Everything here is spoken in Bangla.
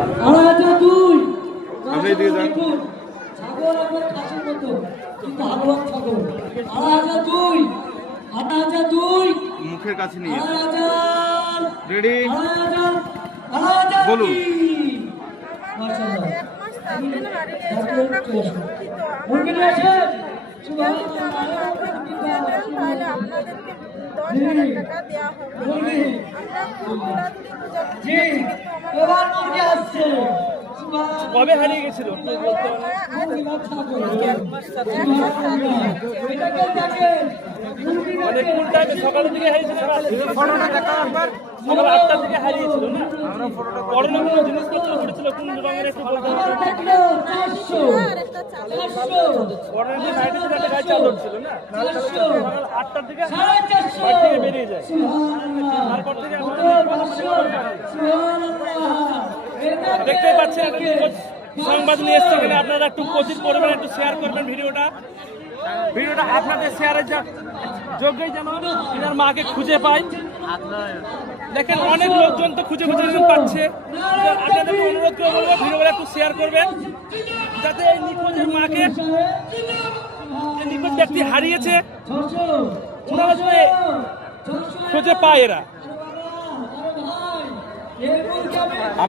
2 আপনি দিয়ে যান। ছাগল আমার কাছের মতো কিন্তু হালুয়ান ছাগল 2 2 মুখের কাছে নিয়ে 2 রেডি 2 বলুন। মাশাআল্লাহ তাহলে আপনাদেরকে 10,000 টাকা দেওয়া হবে। কবে হারিয়ে গেছিল মানে কোন টাইমে সকালের দিকে হারিয়েছিল সকাল 8টার দিকে হারিয়েছিল না পরনে কোনো জিনিসপত্র পড়েছিল কোন রঙের একটু বলতে পরনে যে নাইটি ছিল একটা গায়ে চাদর ছিল না সকাল 8টার দিকে বাড়ি থেকে বেরিয়ে যায় তারপর থেকে দেখতে পাচ্ছেন একটা সংবাদ নিয়ে এসছে এখানে আপনারা একটু প্রচুর পরিমাণে একটু শেয়ার করবেন ভিডিওটা আপনাদের শেয়ারের যোগ্যই যেন এনার মাকে খুঁজে পাই। দেখেন অনেক লোকজন তো খুঁজে পাচ্ছে, আপনাদের অনুরোধ করে বলবো ভিডিওটা একটু শেয়ার করবেন যাতে এই নিখোঁজের মাকে নিখোঁজ ব্যক্তি হারিয়েছে ওনারা খুঁজে পায় এরা।